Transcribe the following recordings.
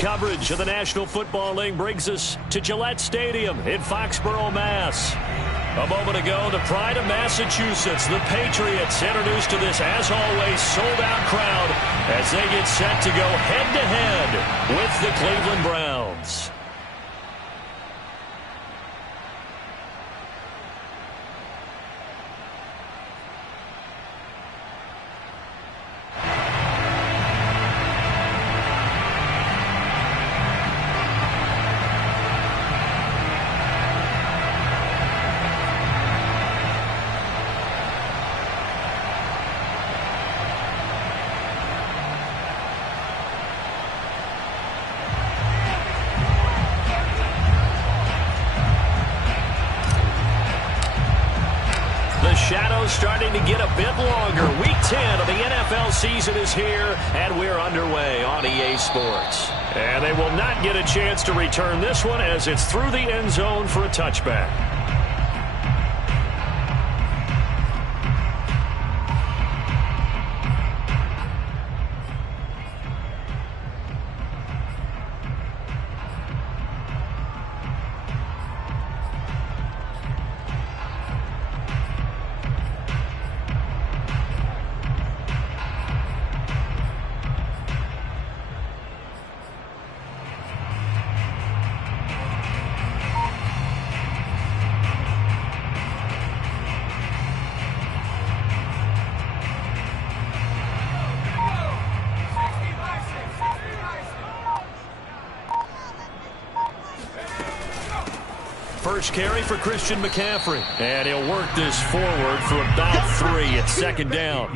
coverage of the National Football League brings us to Gillette Stadium in Foxborough, Mass. A moment ago, the pride of Massachusetts, the Patriots, introduced to this, as always, sold-out crowd as they get set to go head-to-head with the Cleveland Browns. Shadows starting to get a bit longer. Week 10 of the NFL season is here, and we're underway on EA Sports. And they will not get a chance to return this one as it's through the end zone for a touchback. First carry for Christian McCaffrey. And he'll work this forward for about 3 at second down.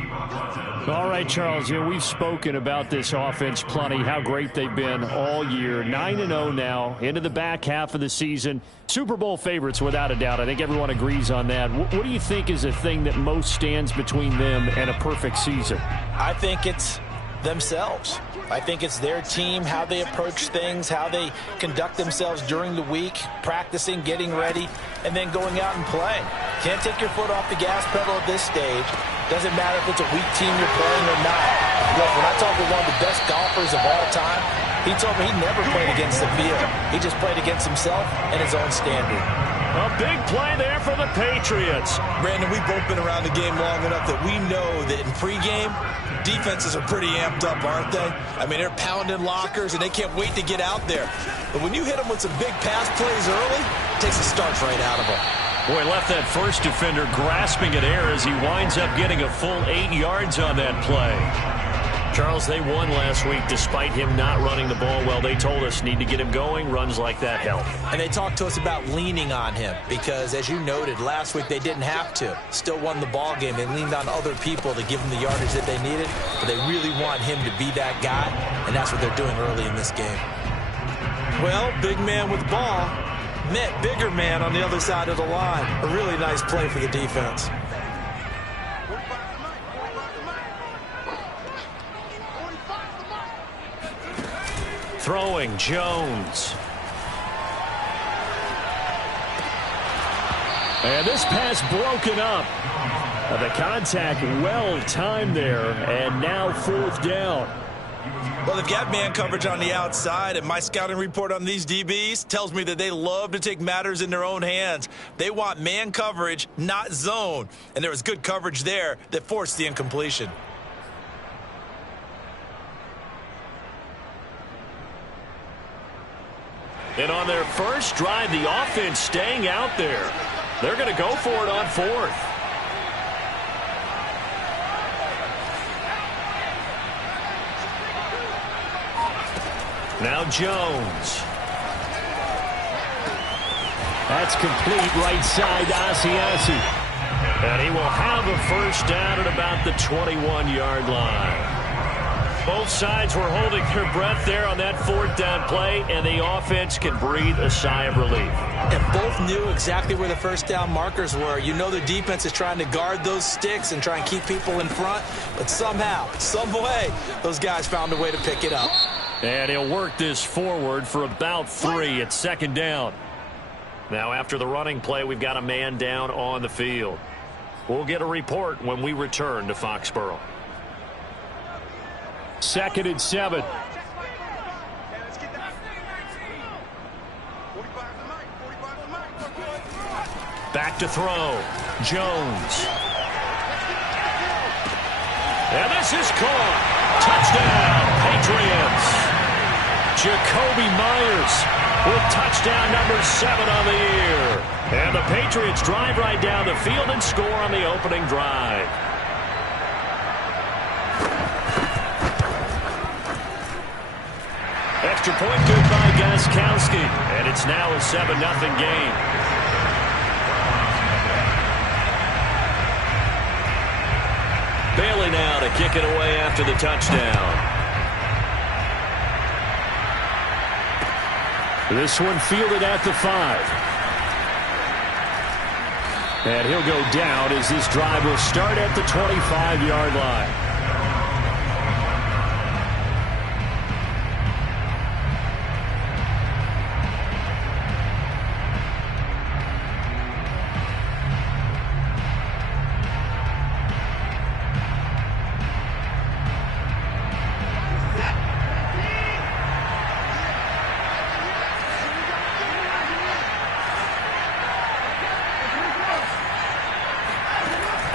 All right, Charles, we've spoken about this offense plenty, how great they've been all year. 9-0 now, into the back half of the season. Super Bowl favorites, without a doubt. I think everyone agrees on that. What do you think is the thing that most stands between them and a perfect season? I think it's themselves. I think it's their team, how they approach things, how they conduct themselves during the week, practicing, getting ready, and then going out and playing. Can't take your foot off the gas pedal at this stage. Doesn't matter if it's a weak team you're playing or not. Look, when I talk with one of the best golfers of all time, he told me he never played against the field. He just played against himself and his own standard. A big play there for the Patriots. Brandon, we've both been around the game long enough that we know that in pregame, defenses are pretty amped up, aren't they? I mean, they're pounding lockers, and they can't wait to get out there. But when you hit them with some big pass plays early, it takes the starch right out of them. Boy, left that first defender grasping at air as he winds up getting a full 8 yards on that play. Charles, they won last week despite him not running the ball well. They told us need to get him going. Runs like that help. And they talked to us about leaning on him because, as you noted, last week they didn't have to. Still won the ball game. They leaned on other people to give them the yardage that they needed. But they really want him to be that guy, and that's what they're doing early in this game. Well, big man with the ball met bigger man on the other side of the line. A really nice play for the defense. Throwing, Jones. And this pass broken up. The contact well timed there, and now 4th down. Well, they've got man coverage on the outside, and my scouting report on these DBs tells me that they love to take matters in their own hands. They want man coverage, not zone. And there was good coverage there that forced the incompletion. And on their first drive, the offense staying out there. They're going to go for it on 4th. Now Jones. That's complete right side to Asiasi. And he will have a first down at about the 21-yard line. Both sides were holding their breath there on that 4th down play, and the offense can breathe a sigh of relief. And both knew exactly where the first down markers were. You know the defense is trying to guard those sticks and try and keep people in front, but somehow, some way, those guys found a way to pick it up. And he'll work this forward for about 3 at second down. Now after the running play, we've got a man down on the field. We'll get a report when we return to Foxborough. 2nd and 7. Back to throw. Jones. And this is caught. Touchdown, Patriots. Jacoby Myers with touchdown number 7 on the year. And the Patriots drive right down the field and score on the opening drive. Extra point good by Godzspd. And it's now a 7-0 game. Bailey now to kick it away after the touchdown. This one fielded at the 5. And he'll go down as this drive will start at the 25-yard line.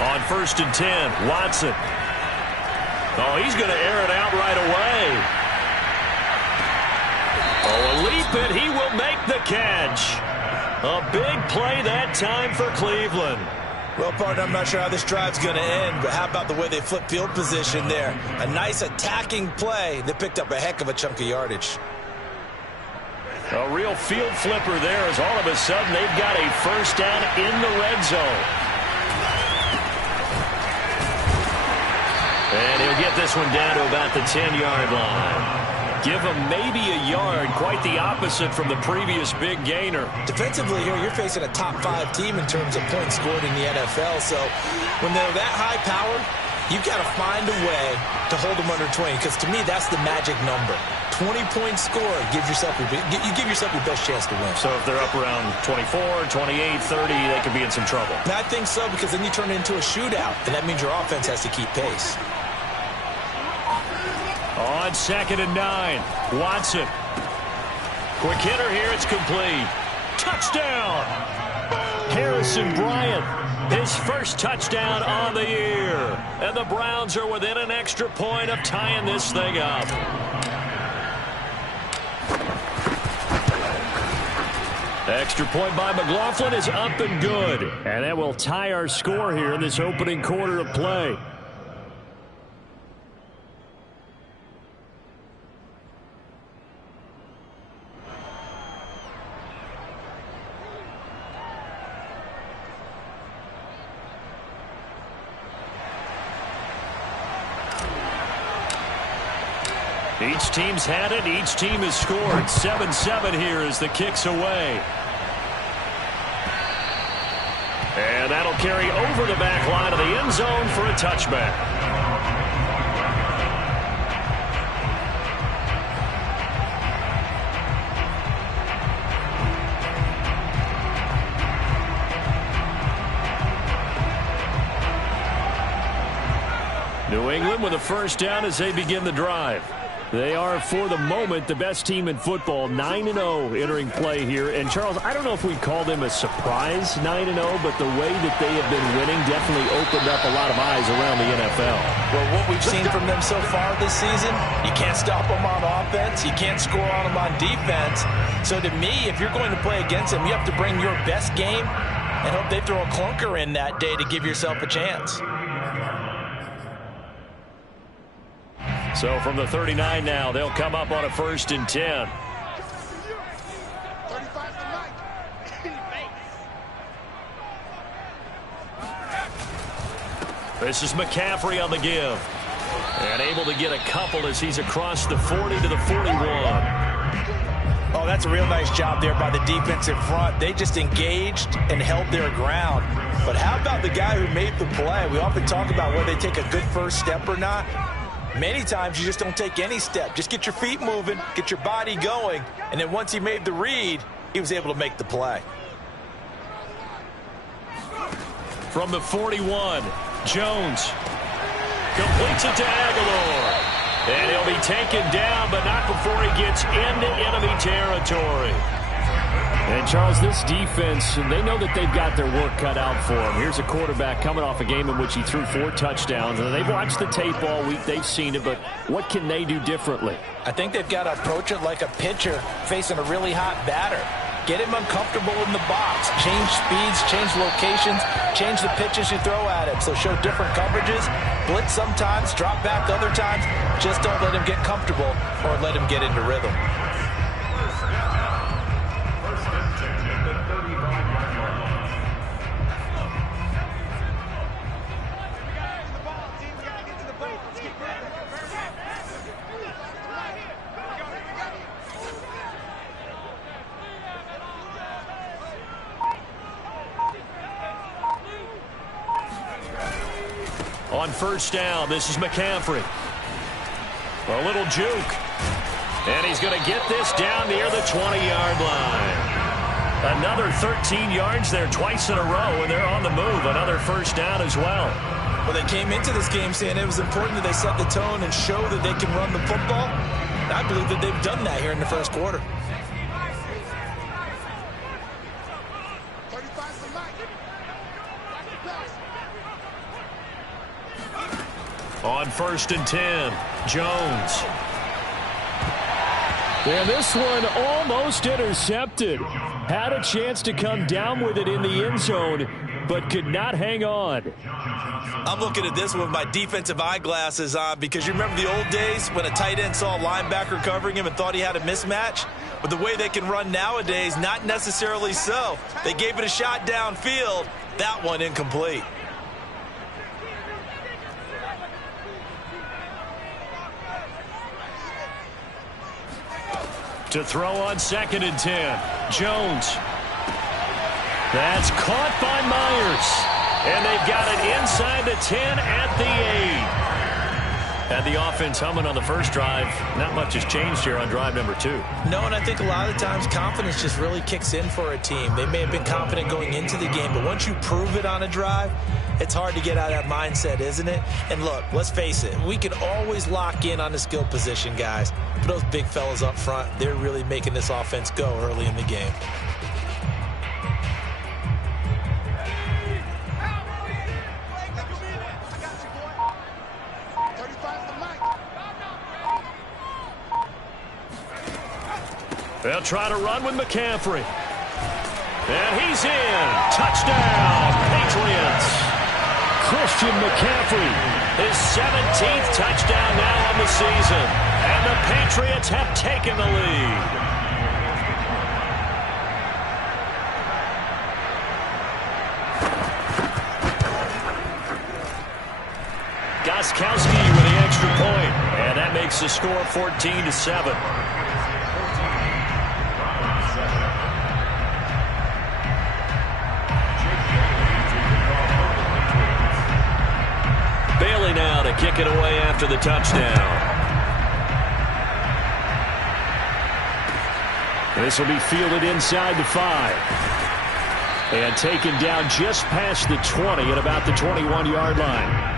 On 1st and 10, Watson. Oh, he's going to air it out right away. Oh, a leap, and he will make the catch. A big play that time for Cleveland. Well, partner, I'm not sure how this drive's going to end, but how about the way they flip field position there? A nice attacking play that picked up a heck of a chunk of yardage. A real field flipper there as all of a sudden they've got a first down in the red zone. And he'll get this one down to about the 10-yard line. Give him maybe a yard, quite the opposite from the previous big gainer. Defensively here, you're facing a top-5 team in terms of points scored in the NFL. So when they're that high-powered, you've got to find a way to hold them under 20. Because to me, that's the magic number. 20-point score gives yourself you give yourself your best chance to win. So if they're up around 24, 28, 30, they could be in some trouble. And I think so, because then you turn it into a shootout, and that means your offense has to keep pace. On 2nd and 9, Watson. Quick hitter here, it's complete. Touchdown! Harrison Bryant, his first touchdown on the year. And the Browns are within an extra point of tying this thing up. Extra point by McLaughlin is up and good. And that will tie our score here in this opening quarter of play. Each team's had it. Each team has scored. 7-7 here as the kick's away. And that'll carry over the back line of the end zone for a touchback. New England with a first down as they begin the drive. They are, for the moment, the best team in football, 9-0 entering play here. And, Charles, I don't know if we'd call them a surprise 9-0, but the way that they have been winning definitely opened up a lot of eyes around the NFL. Well, what we've seen from them so far this season, you can't stop them on offense. You can't score on them on defense. So, to me, if you're going to play against them, you have to bring your best game and hope they throw a clunker in that day to give yourself a chance. So from the 39 now, they'll come up on a 1st and 10. This is McCaffrey on the give. And able to get a couple as he's across the 40 to the 41. Oh, that's a real nice job there by the defensive front. They just engaged and held their ground. But how about the guy who made the play? We often talk about whether they take a good first step or not. Many times you just don't take any step. Just get your feet moving, get your body going, and then once he made the read, he was able to make the play. From the 41, Jones completes it to Aguilar. And he'll be taken down, but not before he gets into enemy territory. And, Charles, this defense, they know that they've got their work cut out for them. Here's a quarterback coming off a game in which he threw 4 touchdowns. And they've watched the tape all week. They've seen it. But what can they do differently? I think they've got to approach it like a pitcher facing a really hot batter. Get him uncomfortable in the box. Change speeds, change locations, change the pitches you throw at him. So show different coverages. Blitz sometimes, drop back other times. Just don't let him get comfortable or let him get into rhythm. On first down, this is McCaffrey. A little juke. And he's going to get this down near the 20-yard line. Another 13 yards there twice in a row, and they're on the move. Another first down as well. Well, they came into this game saying it was important that they set the tone and show that they can run the football. And I believe that they've done that here in the first quarter. On first and 10, Jones. And this one almost intercepted. Had a chance to come down with it in the end zone, but could not hang on. I'm looking at this one with my defensive eyeglasses on because you remember the old days when a tight end saw a linebacker covering him and thought he had a mismatch? But the way they can run nowadays, not necessarily so. They gave it a shot downfield. That one incomplete. To throw on second and 10, Jones. That's caught by Myers. And they've got it inside the 10 at the 8. And the offense humming on the first drive. Not much has changed here on drive number 2. No, and I think a lot of the times confidence just really kicks in for a team. They may have been confident going into the game, but once you prove it on a drive, it's hard to get out of that mindset, isn't it? And look, let's face it, we can always lock in on the skill position, guys. But those big fellas up front, they're really making this offense go early in the game. They'll try to run with McCaffrey. And he's in. Touchdown, Patriots. Christian McCaffrey. His 17th touchdown now on the season. And the Patriots have taken the lead. Godzspd with the extra point. And that makes the score 14-7. Bailey now to kick it away after the touchdown. This will be fielded inside the 5. And taken down just past the 20 at about the 21-yard line.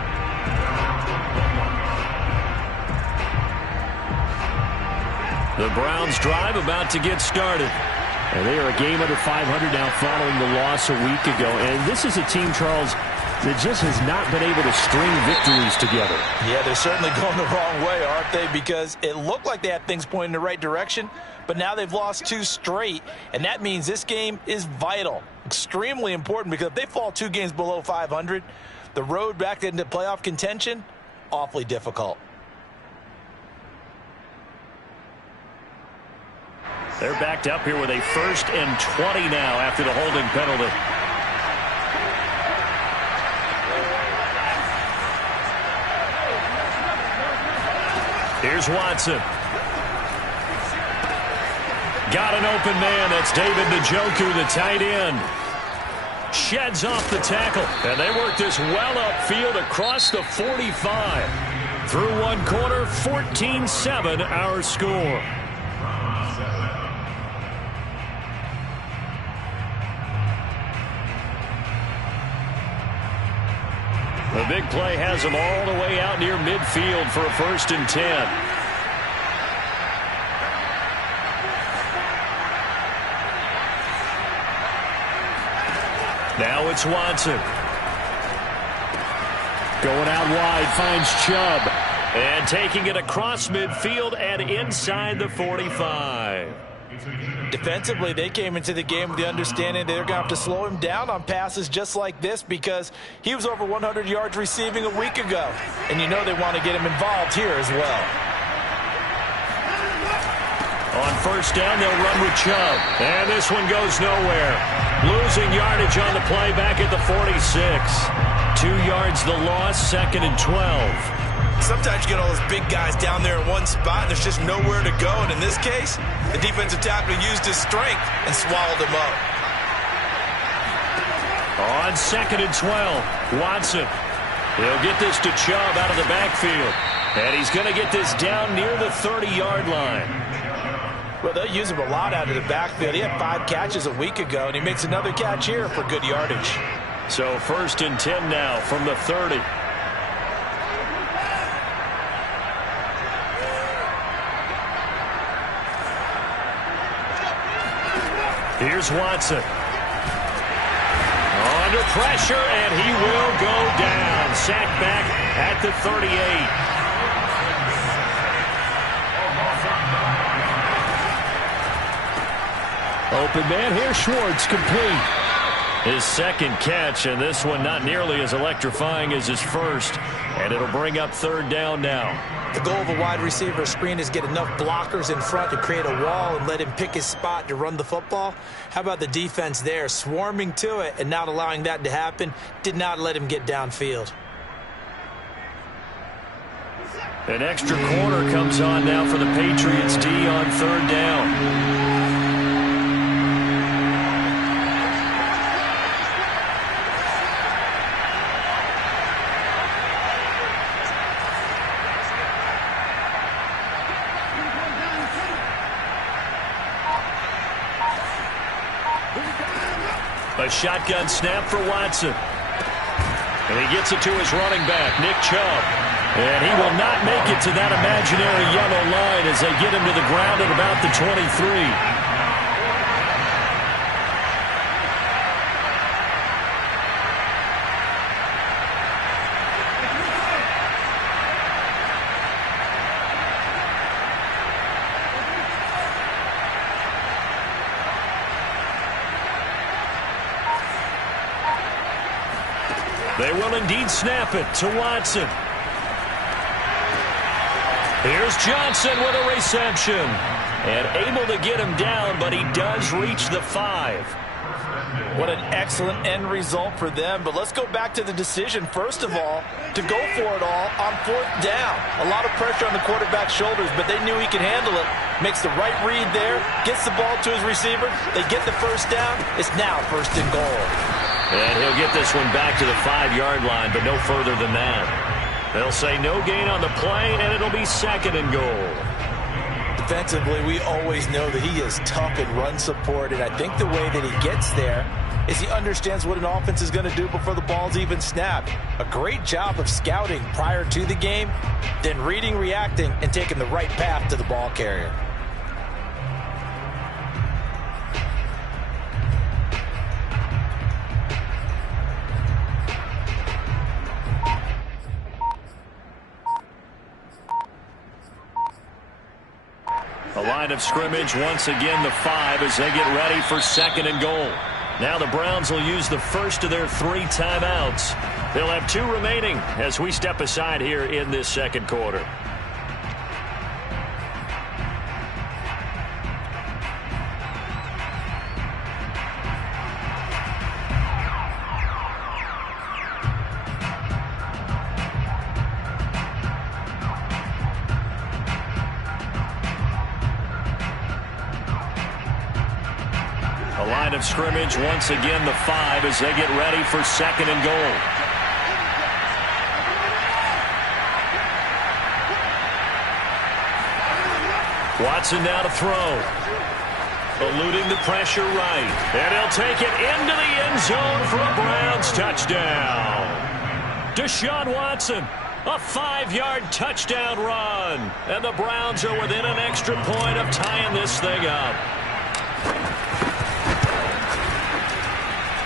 The Browns drive about to get started. And they are a game under 500 now following the loss a week ago. And this is a team, Charles, that just has not been able to string victories together. Yeah, they're certainly going the wrong way, aren't they? Because it looked like they had things pointing in the right direction, but now they've lost 2 straight, and that means this game is vital, extremely important, because if they fall 2 games below 500, the road back into playoff contention, awfully difficult. They're backed up here with a 1st and 20 now after the holding penalty. Here's Watson. Got an open man. That's David Njoku, the tight end. Sheds off the tackle. And they work this well upfield across the 45. Through one corner, 14-7 our score. The big play has them all the way out near midfield for a 1st and 10. Now it's Watson. Going out wide, finds Chubb. And taking it across midfield and inside the 45. Defensively, they came into the game with the understanding they're going to have to slow him down on passes just like this because he was over 100 yards receiving a week ago. And you know they want to get him involved here as well. On first down, they'll run with Chubb. And this one goes nowhere. Losing yardage on the play back at the 46. 2 yards the loss, 2nd and 12. Sometimes you get all those big guys down there in one spot, and there's just nowhere to go. And in this case, the defensive tackle used his strength and swallowed him up. On 2nd and 12, Watson. He'll get this to Chubb out of the backfield. And he's going to get this down near the 30-yard line. Well, they'll use him a lot out of the backfield. He had 5 catches a week ago, and he makes another catch here for good yardage. So 1st and 10 now from the 30. Here's Watson. Under pressure, and he will go down. Sacked back at the 38. Open man here, Schwartz, complete. His 2nd catch, and this one not nearly as electrifying as his first. And it'll bring up 3rd down now. The goal of a wide receiver screen is get enough blockers in front to create a wall and let him pick his spot to run the football. How about the defense there, swarming to it and not allowing that to happen? Did not let him get downfield. An extra corner comes on now for the Patriots D on 3rd down. A shotgun snap for Watson. And he gets it to his running back, Nick Chubb. And he will not make it to that imaginary yellow line as they get him to the ground at about the 23. They will indeed snap it to Watson. Here's Johnson with a reception. And able to get him down, but he does reach the 5. What an excellent end result for them. But let's go back to the decision, first of all, to go for it all on 4th down. A lot of pressure on the quarterback's shoulders, but they knew he could handle it. Makes the right read there, gets the ball to his receiver. They get the first down. It's now 1st and goal. And he'll get this one back to the 5-yard line, but no further than that. They'll say no gain on the play, and it'll be 2nd and goal. Defensively, we always know that he is tough in run support, and I think the way that he gets there is he understands what an offense is going to do before the ball's even snapped. A great job of scouting prior to the game, then reading, reacting, and taking the right path to the ball carrier. A line of scrimmage, once again the 5 as they get ready for 2nd and goal. Now the Browns will use the first of their 3 timeouts. They'll have 2 remaining as we step aside here in this 2nd quarter. A line of scrimmage, once again the 5 as they get ready for 2nd and goal. Watson now to throw. Eluding the pressure right. And he'll take it into the end zone for a Browns touchdown. Deshaun Watson, a 5-yard touchdown run. And the Browns are within an extra point of tying this thing up.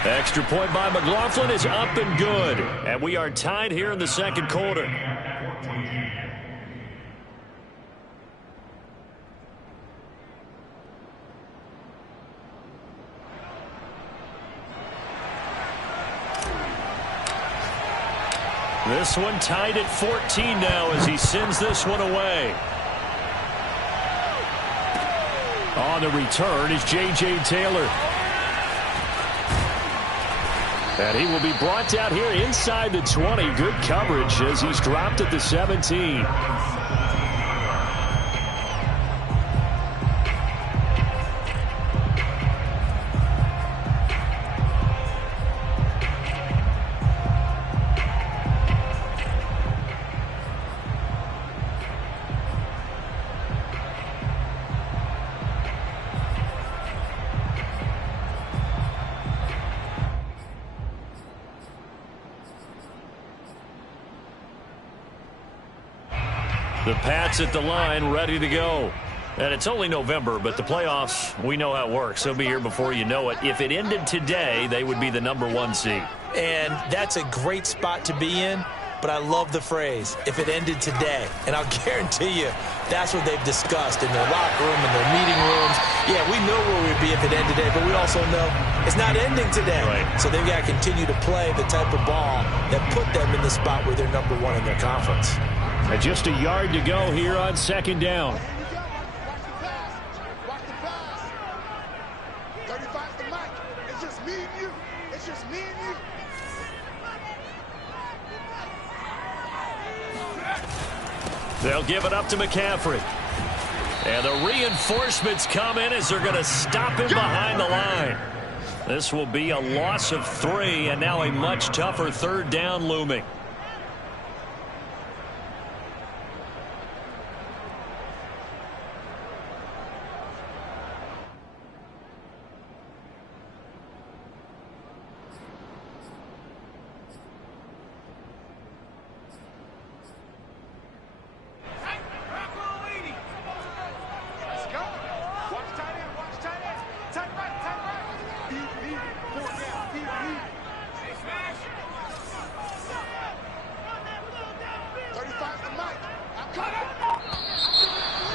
Extra point by McLaughlin is up and good. And we are tied here in the second quarter. This one tied at 14 now as he sends this one away. On the return is J.J. Taylor. And he will be brought down here inside the 20. Good coverage as he's dropped at the 17. The Pats at the line, ready to go. And it's only November, but the playoffs, we know how it works. They'll be here before you know it. If it ended today, they would be the #1 seed. And that's a great spot to be in, but I love the phrase, if it ended today. And I'll guarantee you, that's what they've discussed in their locker room, in their meeting rooms. Yeah, we know where we'd be if it ended today, but we also know it's not ending today. Right. So they've got to continue to play the type of ball that put them in the spot where they're #1 in their conference. And just a yard to go here on second down. Watch the pass. 35's the mic. It's just me and you. It's just me and you. They'll give it up to McCaffrey. And the reinforcements come in as they're going to stop him behind the line. This will be a loss of 3, and now a much tougher third down looming.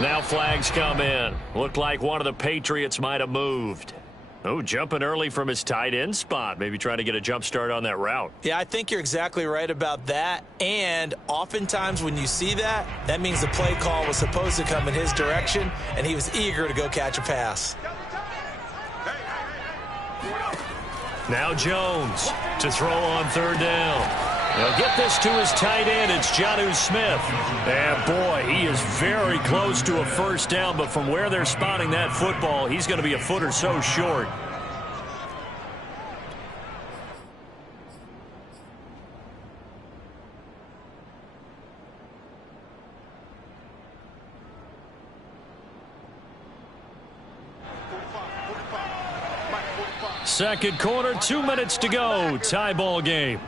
Now flags come in. Looked like one of the Patriots might have moved. Oh, jumping early from his tight end spot. Maybe trying to get a jump start on that route. Yeah, I think you're exactly right about that. And oftentimes when you see that, that means the play call was supposed to come in his direction, and he was eager to go catch a pass. Now Jones to throw on third down. They'll get this to his tight end. It's Jonnu Smith. And, boy, he is very close to a first down, but from where they're spotting that football, he's going to be a foot or so short. Second quarter, 2 minutes to go. Tie ball game.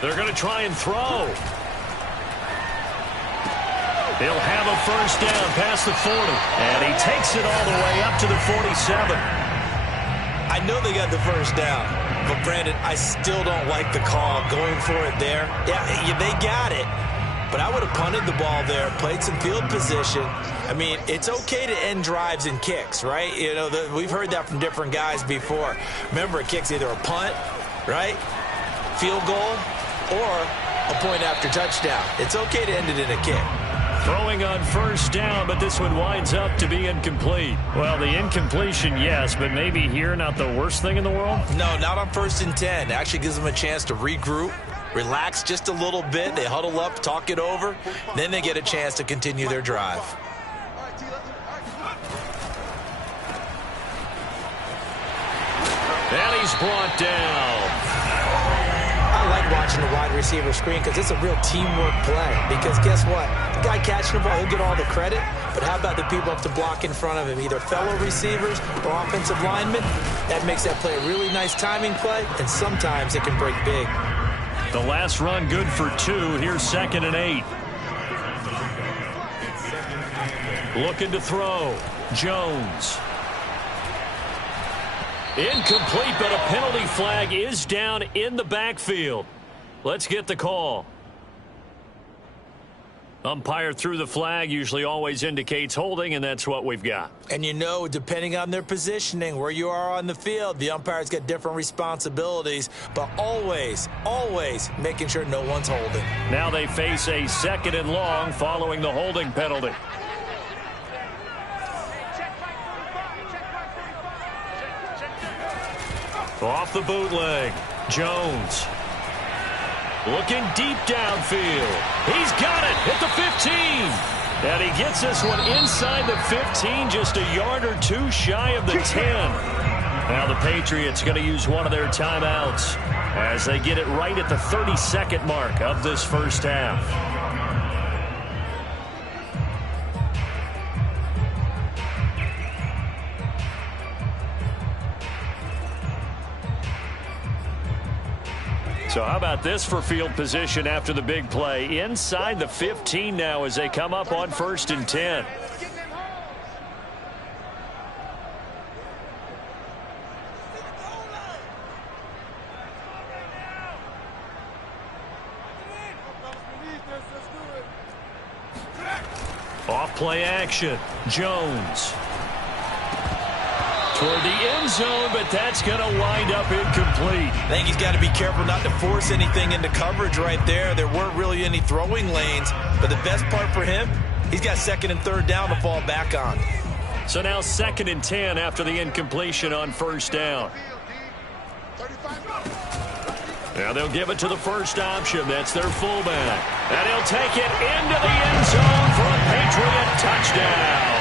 They're going to try and throw. They'll have a first down past the 40. And he takes it all the way up to the 47. I know they got the first down, but, Brandon, I still don't like the call going for it there. Yeah, they got it. But I would have punted the ball there, played some field position. I mean, it's okay to end drives and kicks, right? You know, we've heard that from different guys before. Remember, a kick's either a punt, right, field goal, or a point after touchdown. It's okay to end it in a kick. Throwing on first down, but this one winds up to be incomplete. Well, the incompletion, yes, but maybe here not the worst thing in the world? No, not on 1st and 10. Actually gives them a chance to regroup, relax just a little bit. They huddle up, talk it over. Then they get a chance to continue their drive. And he's brought down. I like watching the wide receiver screen because it's a real teamwork play. Because guess what? The guy catching the ball, he'll get all the credit. But how about the people up to block in front of him, either fellow receivers or offensive linemen? That makes that play a really nice timing play, and sometimes it can break big. The last run good for 2. Here's 2nd and 8. Looking to throw. Jones. Incomplete, but a penalty flag is down in the backfield. Let's get the call. Umpire threw the flag, usually always indicates holding, and that's what we've got. And you know, depending on their positioning, where you are on the field, the umpire's got different responsibilities, but always, always making sure no one's holding. Now they face a 2nd and long following the holding penalty. Off the bootleg, Jones. Looking deep downfield. He's got it at the 15. And he gets this one inside the 15, just a yard or 2 shy of the 10. Now the Patriots going to use one of their timeouts as they get it right at the 30-second mark of this first half. So how about this for field position after the big play? Inside the 15 now as they come up on 1st and 10. Off play action. Jones. Toward the end zone, but that's going to wind up incomplete. I think he's got to be careful not to force anything into coverage right there. There weren't really any throwing lanes, but the best part for him, he's got 2nd and 3rd down to fall back on. So now 2nd and 10 after the incompletion on 1st down. Now they'll give it to the first option. That's their fullback. And he'll take it into the end zone for a Patriot touchdown.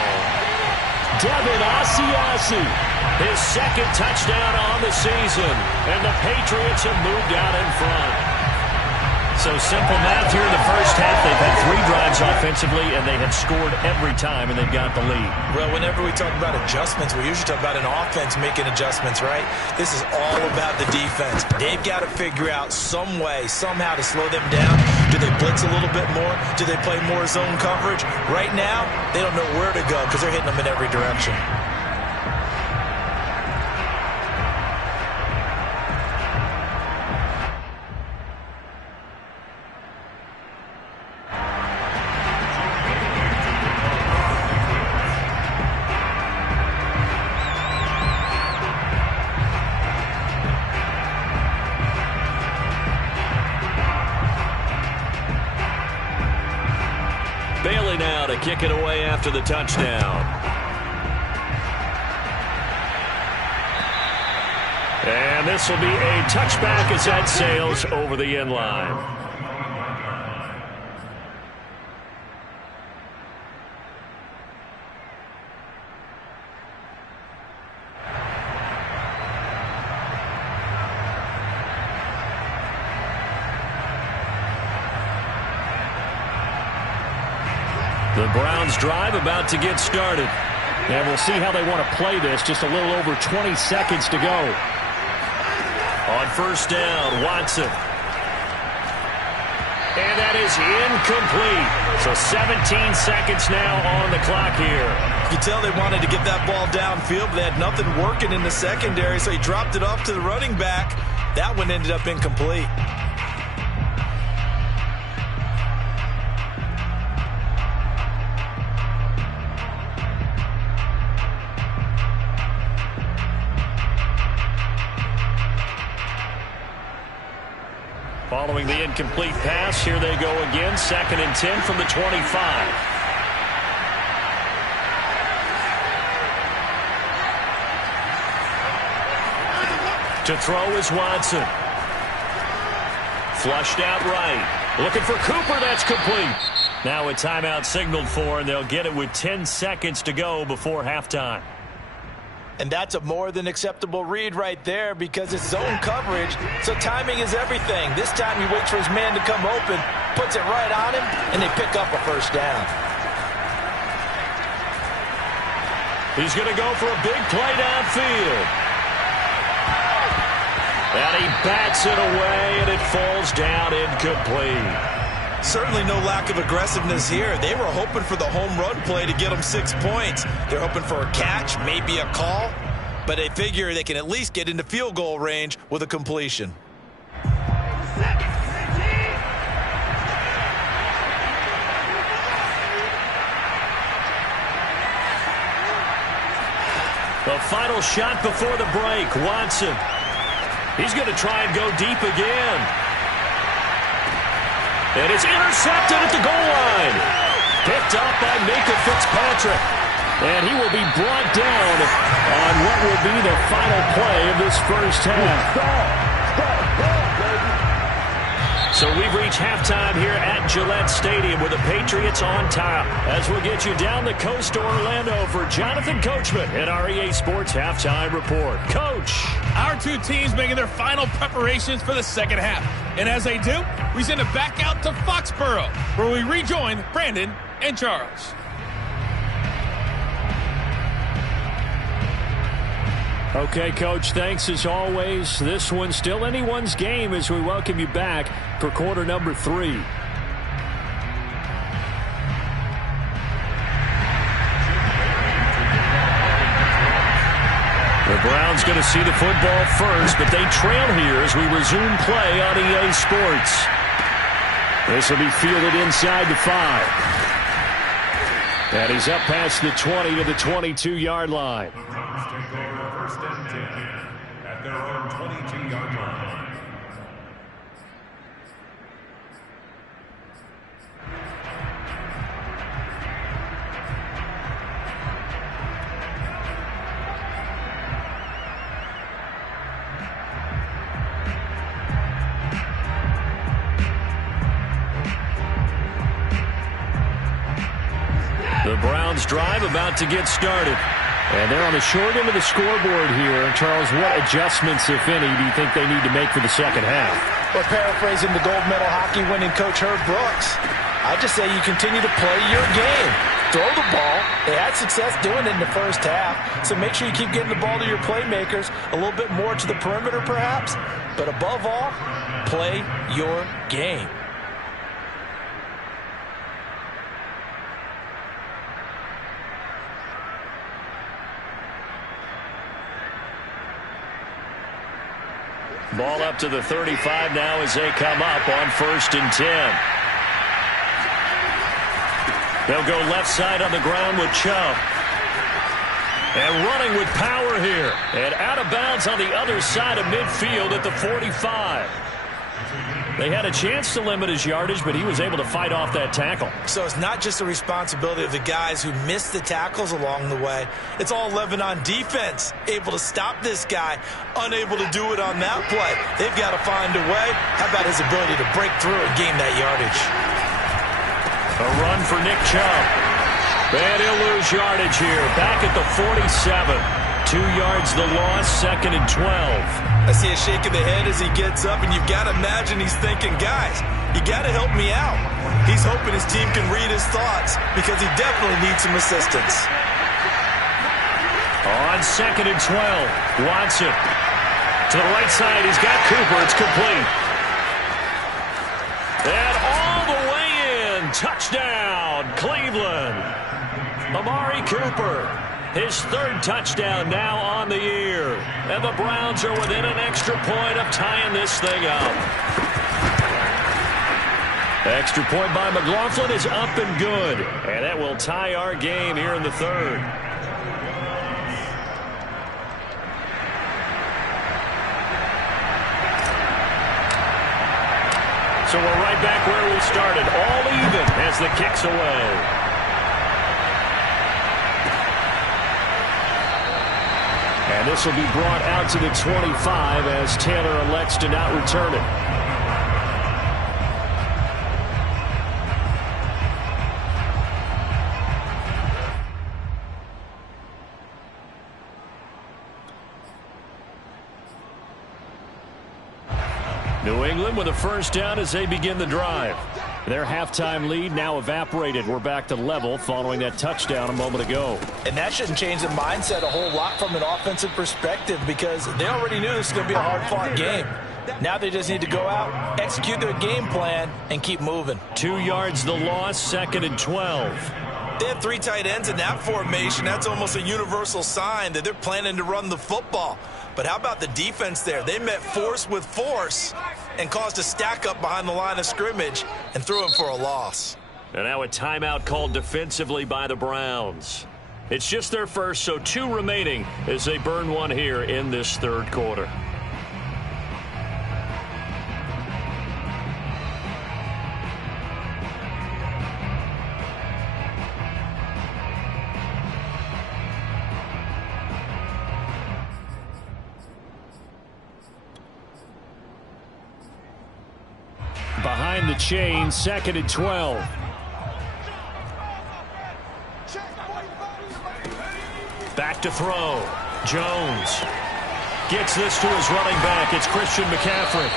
Devin Asiasi, his 2nd touchdown on the season, and the Patriots have moved out in front. So simple math here in the first half. They've had 3 drives offensively, and they have scored every time, and they've got the lead. Well, whenever we talk about adjustments, we usually talk about an offense making adjustments, right? This is all about the defense. They've got to figure out some way, somehow to slow them down. Do they blitz a little bit more? Do they play more zone coverage? Right now, they don't know where to go because they're hitting them in every direction. Bailey now to kick it away after the touchdown. And this will be a touchback as that sails over the end line. The Browns drive about to get started. And we'll see how they want to play this. Just a little over 20 seconds to go. On 1st down, Watson. And that is incomplete. So 17 seconds now on the clock here. You can tell they wanted to get that ball downfield, but they had nothing working in the secondary, so he dropped it off to the running back. That one ended up incomplete. Following the incomplete pass, here they go again. 2nd and 10 from the 25. To throw is Watson. Flushed out right. Looking for Cooper. That's complete. Now a timeout signaled for, and they'll get it with 10 seconds to go before halftime. And that's a more than acceptable read right there because it's zone coverage, so timing is everything. This time he waits for his man to come open, puts it right on him, and they pick up a first down. He's going to go for a big play downfield. And he bats it away, and it falls down incomplete. Certainly no lack of aggressiveness here. They were hoping for the home run play to get them 6 points. They're hoping for a catch, maybe a call, but they figure they can at least get into field goal range with a completion. The final shot before the break. Watson. He's going to try and go deep again. And it's intercepted at the goal line. Picked up by Minka Fitzpatrick. And he will be brought down on what will be the final play of this first half. So we've reached halftime here at Gillette Stadium with the Patriots on top. As we'll get you down the coast to Orlando for Jonathan Coachman at our EA Sports Halftime Report. Coach. Our two teams making their final preparations for the second half. And as they do, we send it back out to Foxborough, where we rejoin Brandon and Charles. Okay, Coach, thanks as always. This one's still anyone's game as we welcome you back for quarter number 3. The Browns going to see the football first, but they trail here as we resume play on EA Sports. This will be fielded inside the 5. And he's up past the 20 to the 22-yard line. At their own 22-yard line. The Browns drive about to get started. And they're on the short end of the scoreboard here. Charles, what adjustments, if any, do you think they need to make for the second half? Well, paraphrasing the gold medal hockey winning coach Herb Brooks, I just say you continue to play your game. Throw the ball. They had success doing it in the first half, so make sure you keep getting the ball to your playmakers, a little bit more to the perimeter perhaps, but above all, play your game. Ball up to the 35 now as they come up on 1st and 10. They'll go left side on the ground with Chubb. And running with power here. And out of bounds on the other side of midfield at the 45. They had a chance to limit his yardage, but he was able to fight off that tackle. So it's not just the responsibility of the guys who missed the tackles along the way. It's all 11 on defense. Able to stop this guy, unable to do it on that play. They've got to find a way. How about his ability to break through and gain that yardage? A run for Nick Chubb. And he'll lose yardage here. Back at the 47. 2 yards the loss, 2nd and 12. I see a shake of the head as he gets up, and you've got to imagine he's thinking, guys, you got to help me out. He's hoping his team can read his thoughts because he definitely needs some assistance. On 2nd and 12, Watson. To the right side, he's got Cooper. It's complete. And all the way in. Touchdown, Cleveland. Amari Cooper. His 3rd touchdown now on the year. And the Browns are within an extra point of tying this thing up. Extra point by McLaughlin is up and good. And that will tie our game here in the 3rd. So we're right back where we started. All even as the kick's away. And this will be brought out to the 25 as Taylor elects to not return it. New England with a first down as they begin the drive. Their halftime lead now evaporated. We're back to level following that touchdown a moment ago. And that shouldn't change the mindset a whole lot from an offensive perspective because they already knew this was going to be a hard-fought game. Now they just need to go out, execute their game plan, and keep moving. 2 yards the loss, 2nd and 12. They have 3 tight ends in that formation. That's almost a universal sign that they're planning to run the football. But how about the defense there? They met force with force and caused a stack up behind the line of scrimmage and threw him for a loss. And now a timeout called defensively by the Browns. It's just their first, so 2 remaining as they burn one here in this third quarter. Behind the chain, 2nd and 12. Back to throw. Jones gets this to his running back. It's Christian McCaffrey.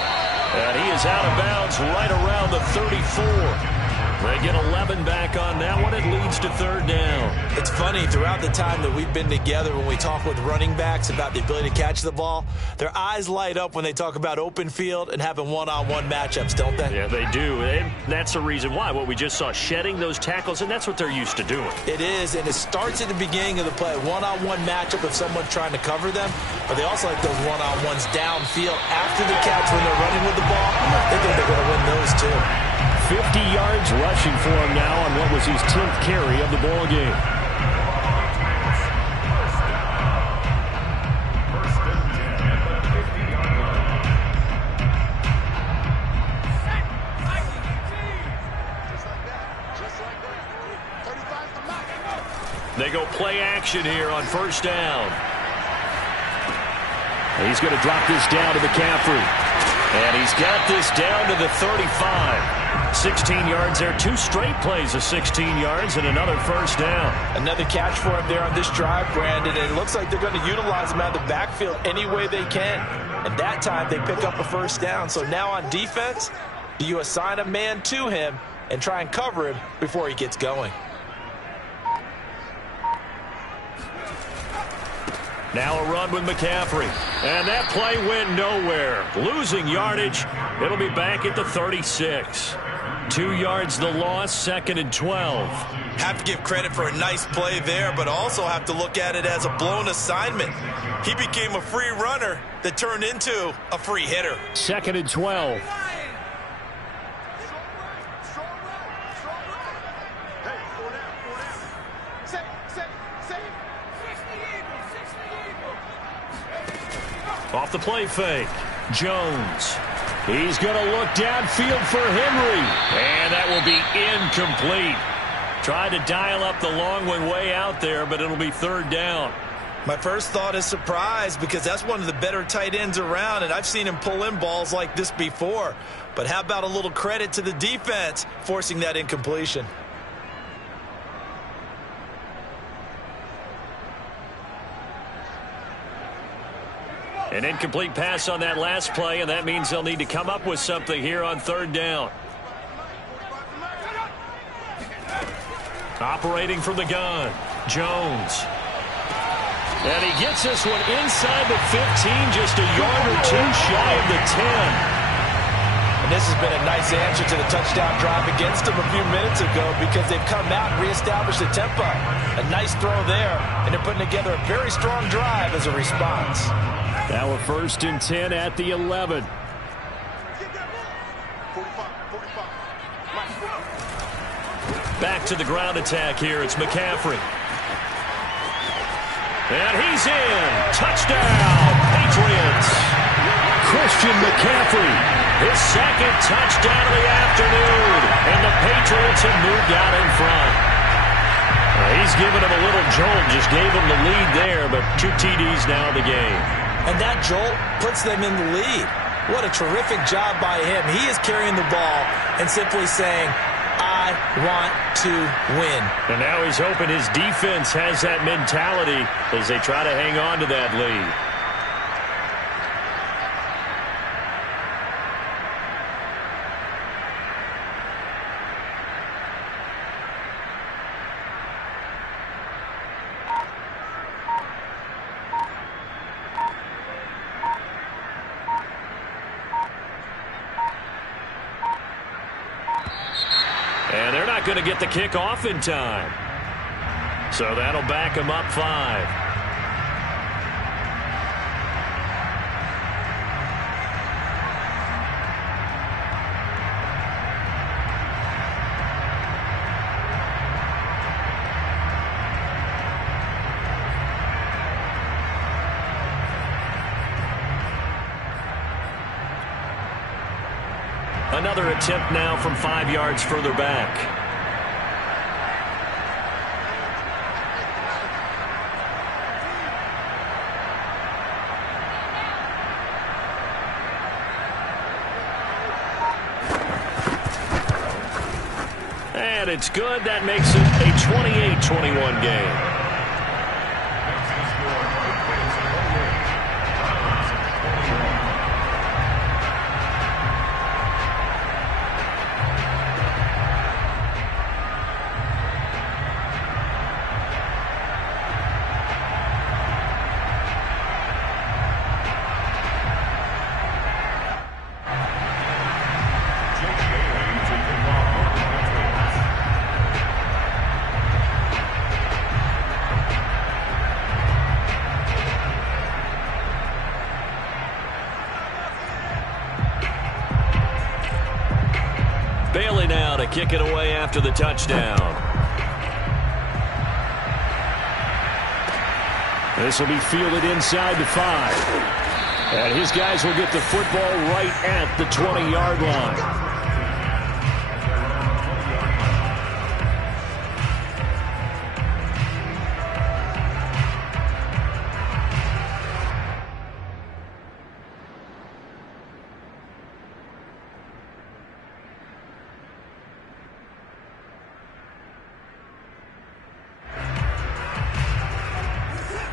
And he is out of bounds right around the 34. They get 11 back on that one. It leads to 3rd down. It's funny, throughout the time that we've been together when we talk with running backs about the ability to catch the ball, their eyes light up when they talk about open field and having one-on-one matchups, don't they? Yeah, they do. And that's the reason why. What we just saw, shedding those tackles, and that's what they're used to doing. It is, and it starts at the beginning of the play. One-on-one matchup if someone's trying to cover them, but they also like those one-on-ones downfield after the catch when they're running with the ball. They think they're going to win those too. 50 yards rushing for him now on what was his 10th carry of the ball game. They go play action here on 1st down. He's going to drop this down to McCaffrey. And he's got this down to the 35. 16 yards there. 2 straight plays of 16 yards and another 1st down. Another catch for him there on this drive, Brandon. And it looks like they're going to utilize him out of the backfield any way they can. And that time they pick up a 1st down. So now on defense, do you assign a man to him and try and cover him before he gets going? Now a run with McCaffrey. And that play went nowhere. Losing yardage. It'll be back at the 36. 2 yards the loss, 2nd and 12. Have to give credit for a nice play there, but also have to look at it as a blown assignment. He became a free runner that turned into a free hitter. 2nd and 12. Off the play fake. Jones. He's going to look downfield for Henry. And that will be incomplete. Tried to dial up the long one way out there, but it'll be 3rd down. My first thought is surprise because that's one of the better tight ends around, and I've seen him pull in balls like this before. But how about a little credit to the defense forcing that incompletion? An incomplete pass on that last play, and that means they'll need to come up with something here on 3rd down. Operating from the gun, Jones. And he gets this one inside the 15, just a yard or 2 shy of the 10. And this has been a nice answer to the touchdown drive against them a few minutes ago because they've come out and reestablished the tempo. A nice throw there, and they're putting together a very strong drive as a response. Now a 1st and 10 at the 11. Back to the ground attack here. It's McCaffrey. And he's in. Touchdown, Patriots. Christian McCaffrey. His 2nd touchdown of the afternoon. And the Patriots have moved out in front. He's given him a little jolt. Just gave him the lead there, but 2 TDs now in the game. And that jolt puts them in the lead. What a terrific job by him. He is carrying the ball and simply saying, I want to win. And now he's hoping his defense has that mentality as they try to hang on to that lead. not going to get the kick off in time. So that'll back him up 5. Another attempt now from 5 yards further back. And it's good. That makes it a 28-21 game. Bailey now to kick it away after the touchdown. This will be fielded inside the 5. And his guys will get the football right at the 20-yard line.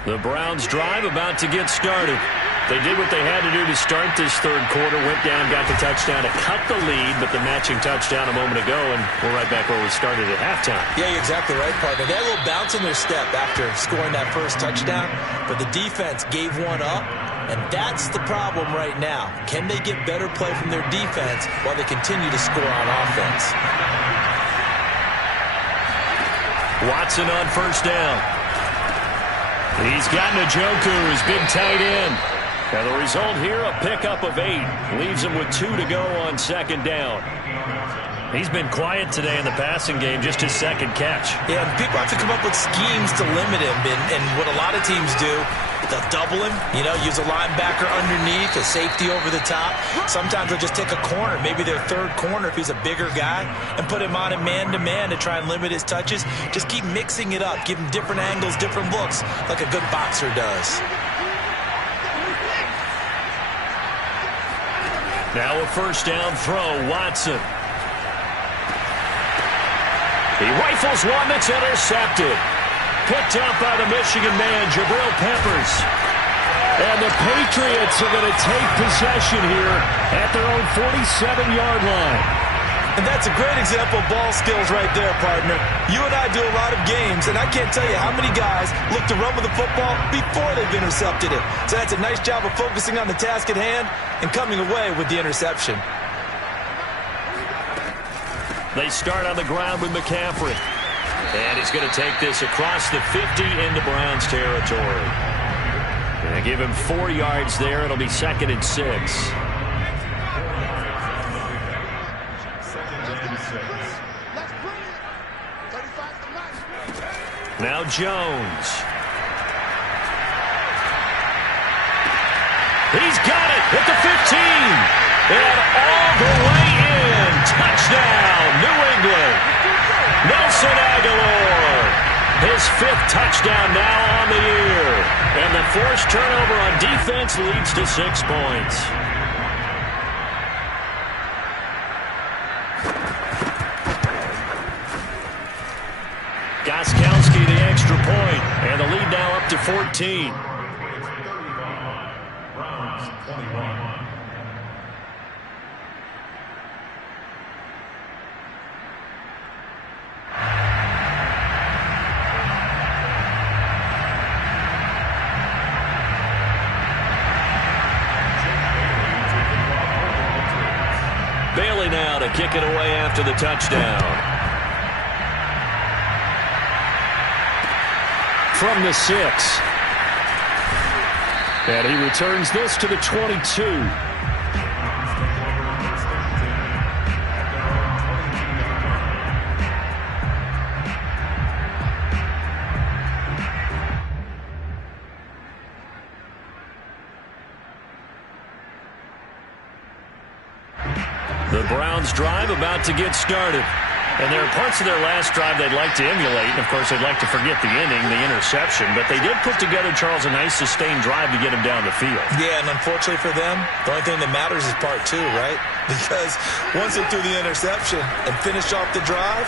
The Browns drive about to get started. They did what they had to do to start this third quarter. Went down, got the touchdown to cut the lead, but the matching touchdown a moment ago, and we're right back where we started at halftime. Yeah, you're exactly right, partner. They had a little bounce in their step after scoring that first touchdown, but the defense gave one up, and that's the problem right now. Can they get better play from their defense while they continue to score on offense? Watson on first down. He's got Njoku, his big tight end. Now the result here, a pickup of 8. Leaves him with 2 to go on second down. He's been quiet today in the passing game, just his second catch. Yeah, and people have to come up with schemes to limit him. And what a lot of teams do, they'll double him, use a linebacker underneath, a safety over the top. Sometimes they'll just take a corner, maybe their third corner if he's a bigger guy, and put him on a man-to-man to try and limit his touches. Just keep mixing it up, give him different angles, different looks, like a good boxer does. Now a first down throw, Watson. He rifles one that's intercepted. Picked up by the Michigan man, Jabril Peppers. And the Patriots are going to take possession here at their own 47-yard line. And that's a great example of ball skills right there, partner. You and I do a lot of games, and I can't tell you how many guys look to run with the football before they've intercepted it. So that's a nice job of focusing on the task at hand and coming away with the interception. They start on the ground with McCaffrey. And he's going to take this across the 50 into Browns territory. Going to give him 4 yards there. It'll be 2nd and 6. Now Jones. He's got it at the 15. And all the way in. Touchdown, New England. Nelson Aguilar. His 5th touchdown now on the year. And the forced turnover on defense leads to 6 points. Godzspd the extra point. And the lead now up to 14. Bailey now to kick it away after the touchdown. from the 6. And he returns this to the 22. The Browns drive about to get started. And there are parts of their last drive they'd like to emulate. And, of course, they'd like to forget the inning, the interception. But they did put together, Charles, a nice sustained drive to get him down the field. Yeah, and unfortunately for them, the only thing that matters is part 2, right? Because once they threw the interception and finished off the drive,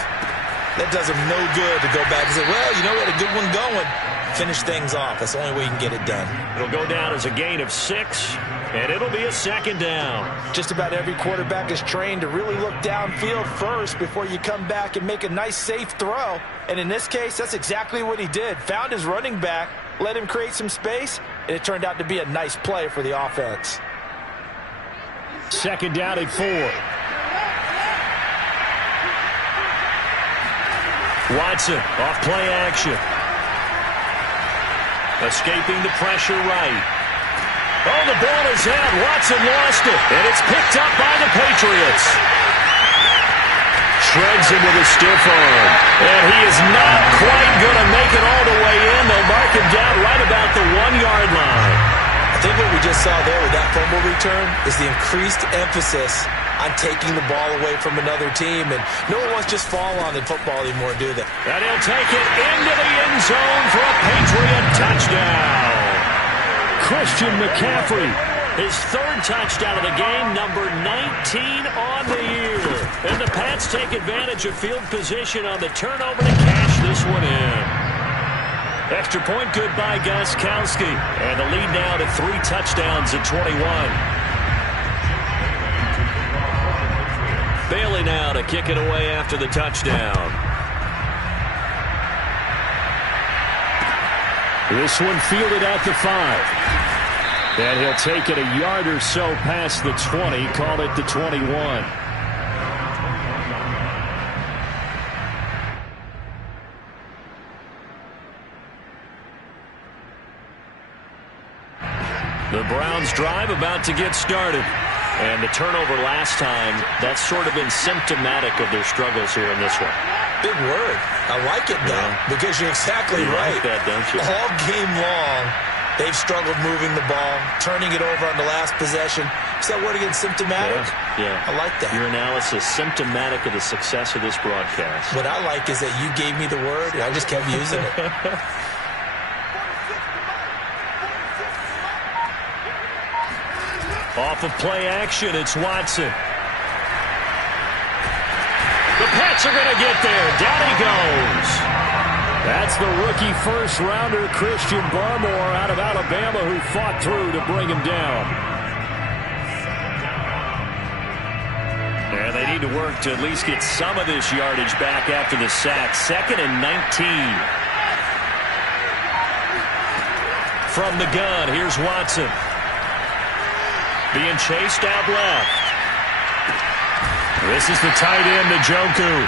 that does them no good to go back and say, well, you know what, a good one going. Finish things off. That's the only way you can get it done. It'll go down as a gain of 6, and it'll be a second down. Just about every quarterback is trained to really look downfield first before you come back and make a nice, safe throw. And in this case, that's exactly what he did. Found his running back, let him create some space, and it turned out to be a nice play for the offense. Second down at 4. Watson off play action. Escaping the pressure right. Oh, the ball is out. Watson lost it, and it's picked up by the Patriots. Shreds him with a stiff arm, and he is not quite going to make it all the way in. They'll mark him down right about the 1-yard line. I think what we just saw there with that fumble return is the increased emphasis on taking the ball away from another team. And no one wants to just fall on in football anymore, do they? And he'll take it into the end zone for a Patriot touchdown. Christian McCaffrey. His 3rd touchdown of the game, number 19 on the year. And the Pats take advantage of field position on the turnover to cash this one in. Extra point good by Godzspd. And the lead now to 3 touchdowns at 21. Bailey now to kick it away after the touchdown. This one fielded at the 5. And he'll take it a yard or so past the 20, call it the 21. The Browns drive about to get started. And the turnover last time, that's sort of been symptomatic of their struggles here in this one. Big word. I like it, though, because you're exactly right. You like that, don't you? All game long, they've struggled moving the ball, turning it over on the last possession. Is that word again, symptomatic? Yeah. I like that. Your analysis, symptomatic of the success of this broadcast. What I like is that you gave me the word, and I just kept using it. Off of play action, it's Watson. The Pats are going to get there. Down he goes. That's the rookie first-rounder Christian Barmore out of Alabama who fought through to bring him down. And they need to work to at least get some of this yardage back after the sack. 2nd and 19. From the gun, here's Watson. Being chased out left. This is the tight end, Njoku.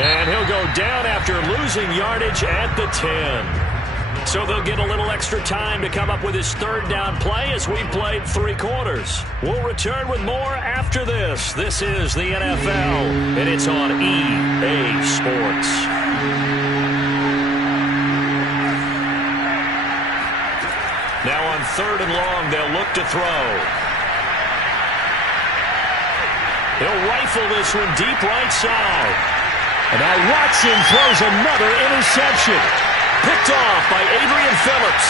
And he'll go down after losing yardage at the 10. So they'll get a little extra time to come up with his 3rd down play as we played 3 quarters. We'll return with more after this. This is the NFL, and it's on EA Sports. Now on 3rd and long, they'll look to throw. He'll rifle this one deep right side. And now Watson throws another interception. Picked off by Adrian Phillips.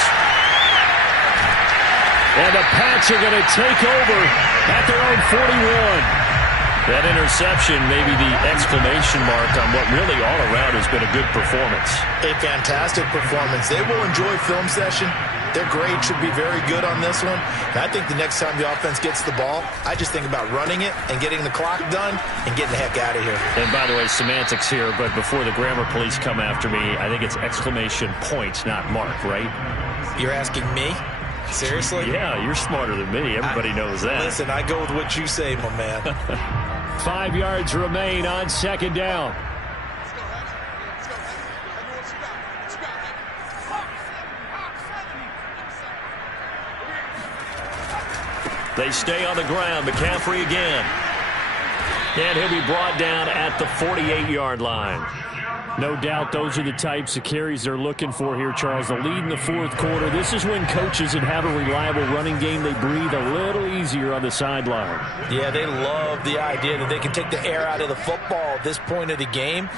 And the Pats are going to take over at their own 41. That interception may be the exclamation mark on what really all around has been a good performance. A fantastic performance. They will enjoy film session. Their grade should be very good on this one. And I think the next time the offense gets the ball, I just think about running it and getting the clock done and getting the heck out of here. And by the way, semantics here, but before the grammar police come after me, I think it's exclamation point, not mark, right? You're asking me? Seriously? Yeah, you're smarter than me. Everybody knows that. Listen, I go with what you say, my man. 5 yards remain on 2nd down. They stay on the ground. McCaffrey again. And he'll be brought down at the 48-yard line. No doubt those are the types of carries they're looking for here, Charles. The lead in the fourth quarter. This is when coaches that have a reliable running game, they breathe a little easier on the sideline. Yeah, they love the idea that they can take the air out of the football at this point of the game.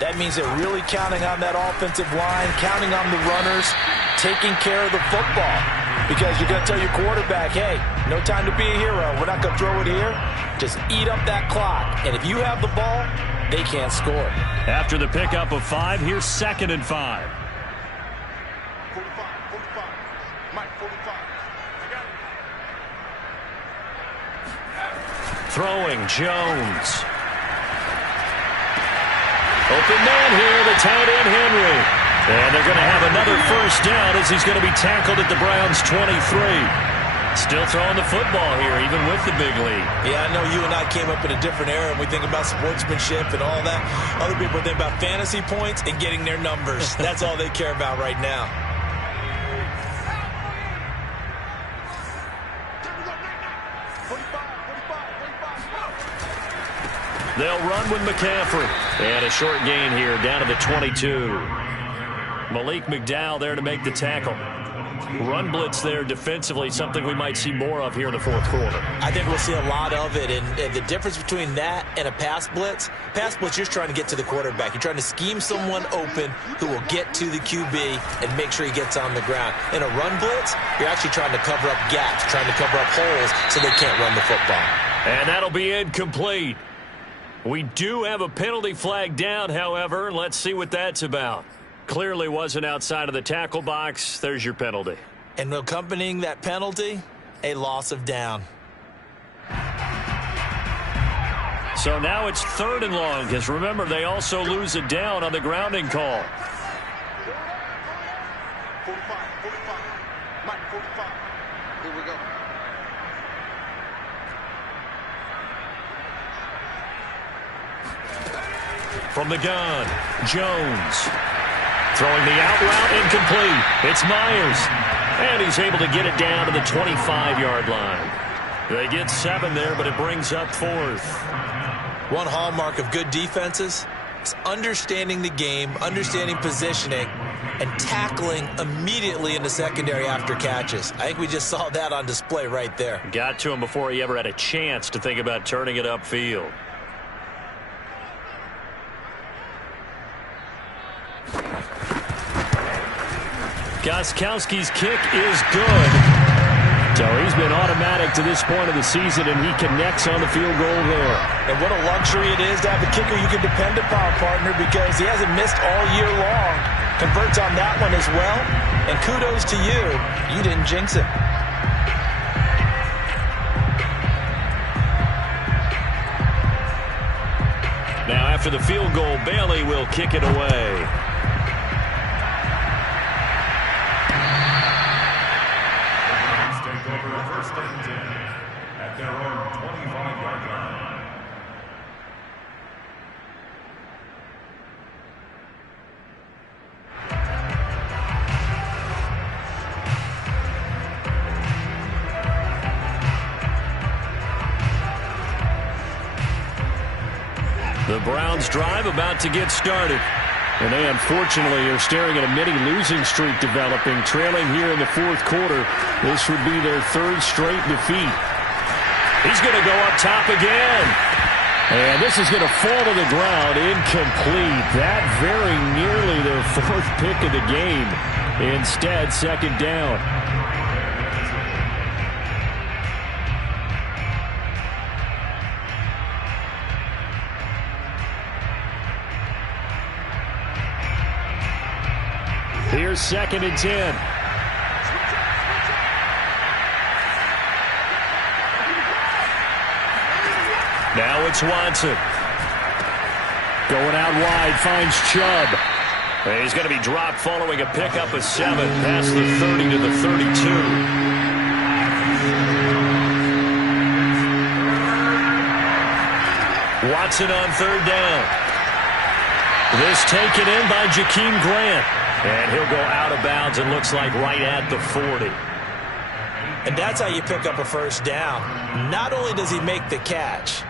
That means they're really counting on that offensive line, counting on the runners, taking care of the football. Because you're going to tell your quarterback, hey, no time to be a hero. We're not going to throw it here. Just eat up that clock. And if you have the ball, they can't score. After the pickup of 5, here's 2nd and 5. 45, 45. Mike, 45. I got it. Throwing, Jones. Open man here, the tight end, Henry. And they're going to have another first down as he's going to be tackled at the Browns' 23. Still throwing the football here, even with the big lead. Yeah, I know you and I came up in a different era, and we think about sportsmanship and all that. Other people think about fantasy points and getting their numbers. That's all they care about right now. They'll run with McCaffrey. And a short gain here, down to the 22. Malik McDowell there to make the tackle. Run blitz there defensively, something we might see more of here in the fourth quarter. I think we'll see a lot of it, and the difference between that and a pass blitz, you're just trying to get to the quarterback. You're trying to scheme someone open who will get to the QB and make sure he gets on the ground. In a run blitz, you're actually trying to cover up gaps, trying to cover up holes so they can't run the football. And that'll be incomplete. We do have a penalty flag down, however. Let's see what that's about. Clearly wasn't outside of the tackle box. There's your penalty. And accompanying that penalty, a loss of down. So now it's 3rd and long, because remember, they also lose a down on the grounding call. 45. Mike, 45. Here we go. From the gun, Jones. Throwing the out route, incomplete. It's Myers. And he's able to get it down to the 25-yard line. They get 7 there, but it brings up 4th. One hallmark of good defenses is understanding the game, understanding positioning, and tackling immediately in the secondary after catches. I think we just saw that on display right there. Got to him before he ever had a chance to think about turning it upfield. Godzkowski's kick is good. So he's been automatic to this point of the season, and he connects on the field goal there. And what a luxury it is to have a kicker you can depend upon, partner, because he hasn't missed all year long. Converts on that one as well. And kudos to you. You didn't jinx him. Now after the field goal, Bailey will kick it away. At their own 25-yard line. The Browns drive about to get started. And they unfortunately are staring at a mini losing streak developing, trailing here in the fourth quarter. This would be their 3rd straight defeat. He's going to go up top again. And this is going to fall to the ground, incomplete. That very nearly their 4th pick of the game. Instead, 2nd down. Here's 2nd and 10. Now it's Watson. Going out wide, finds Chubb. And he's going to be dropped following a pickup of 7 past the 30 to the 32. Watson on 3rd down. This taken in by Jakeem Grant. And he'll go out of bounds, and looks like right at the 40. And that's how you pick up a first down. Not only does he make the catch,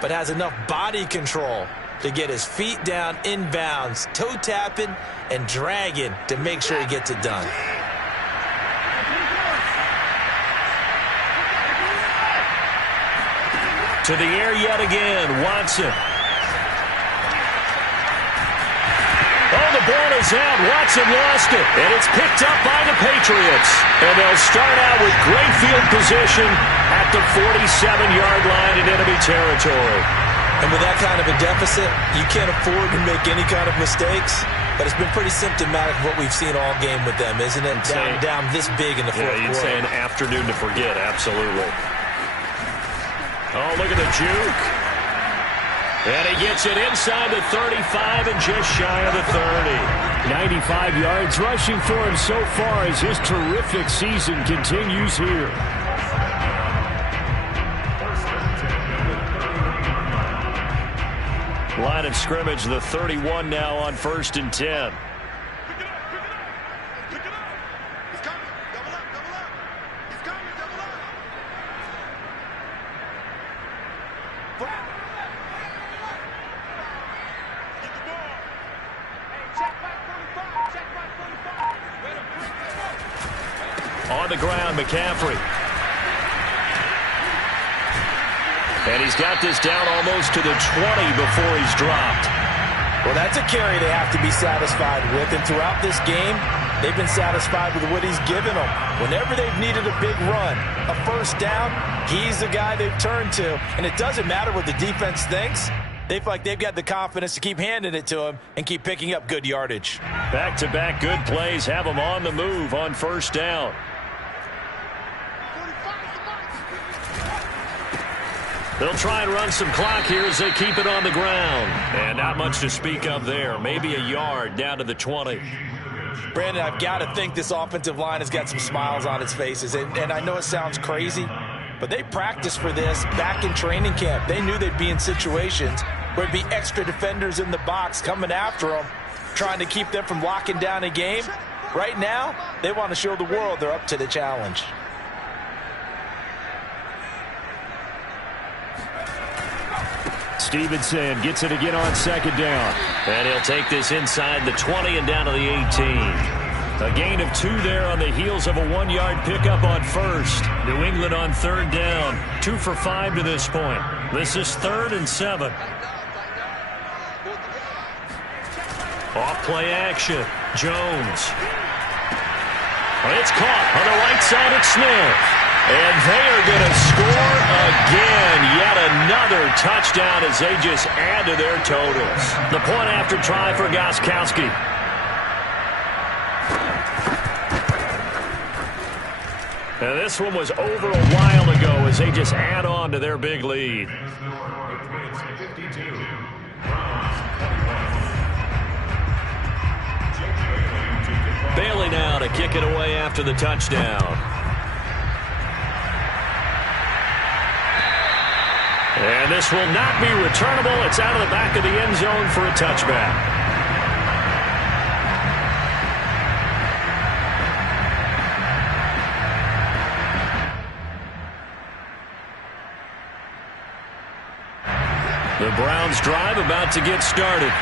but has enough body control to get his feet down inbounds, toe tapping and dragging to make sure he gets it done. To the air yet again, Watson. Oh, the ball is out. Watson lost it, and it's picked up by the Patriots. And they'll start out with great field position at the 47-yard line in enemy territory. And with that kind of a deficit, you can't afford to make any kind of mistakes. But it's been pretty symptomatic of what we've seen all game with them, isn't it? Down this big in the fourth quarter. You'd say an afternoon to forget, absolutely. Oh, look at the juke. And he gets it inside the 35 and just shy of the 30. 95 yards rushing for him so far as his terrific season continues here. Line of scrimmage, the 31 now on 1st and 10. On the ground, McCaffrey. And he's got this down almost to the 20 before he's dropped. Well, that's a carry they have to be satisfied with. And throughout this game, they've been satisfied with what he's given them. Whenever they've needed a big run, a first down, he's the guy they've turned to. And it doesn't matter what the defense thinks. They feel like they've got the confidence to keep handing it to him and keep picking up good yardage. Back-to-back good plays have him on the move on first down. They'll try and run some clock here as they keep it on the ground. And not much to speak of there. Maybe a yard down to the 20. Brandon, I've got to think this offensive line has got some smiles on its faces. And I know it sounds crazy, but they practiced for this back in training camp. They knew they'd be in situations where there'd be extra defenders in the box coming after them, trying to keep them from locking down a game. Right now, they want to show the world they're up to the challenge. Stevenson gets it again on second down. And he'll take this inside the 20 and down to the 18. A gain of 2 there on the heels of a 1-yard pickup on first. New England on third down. 2 for 5 to this point. This is 3rd and 7. Off play action. Jones. It's caught on the right side at Smith. And they are going to score again. Yet another touchdown as they just add to their totals. The point after try for Godzspd. And this one was over a while ago as they just add on to their big lead. Bailey now to kick it away after the touchdown. And this will not be returnable. It's out of the back of the end zone for a touchback. The Browns drive about to get started.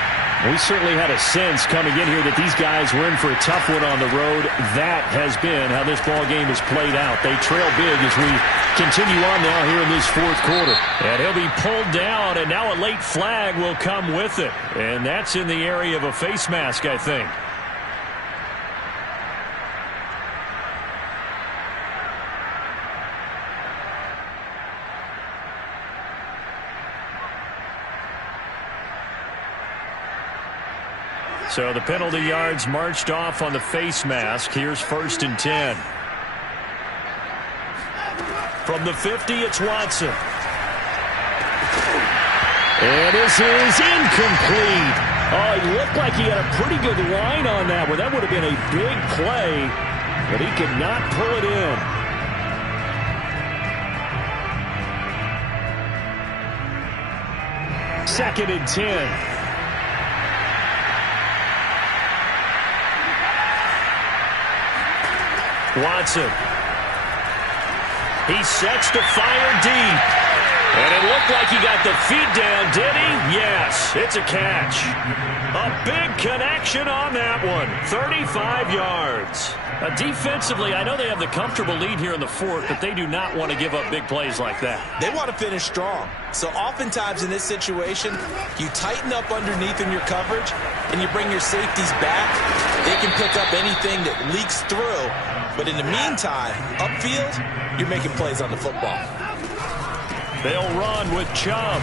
We certainly had a sense coming in here that these guys were in for a tough one on the road. That has been how this ball game has played out. They trail big as we continue on now here in this fourth quarter. And he'll be pulled down, and now a late flag will come with it. And that's in the area of a face mask, I think. So the penalty yards marched off on the face mask. Here's 1st and 10. From the 50, it's Watson. And this is incomplete. Oh, he looked like he had a pretty good line on that one. That would have been a big play, but he could not pull it in. 2nd and 10. Watson. He sets to fire deep. And it looked like he got the feet down, did he? Yes, it's a catch. A big connection on that one. 35 yards. Defensively, I know they have the comfortable lead here in the fourth, but they do not want to give up big plays like that. They want to finish strong. So oftentimes in this situation, you tighten up underneath in your coverage, and you bring your safeties back. They can pick up anything that leaks through. But in the meantime, upfield, you're making plays on the football. They'll run with Chubb.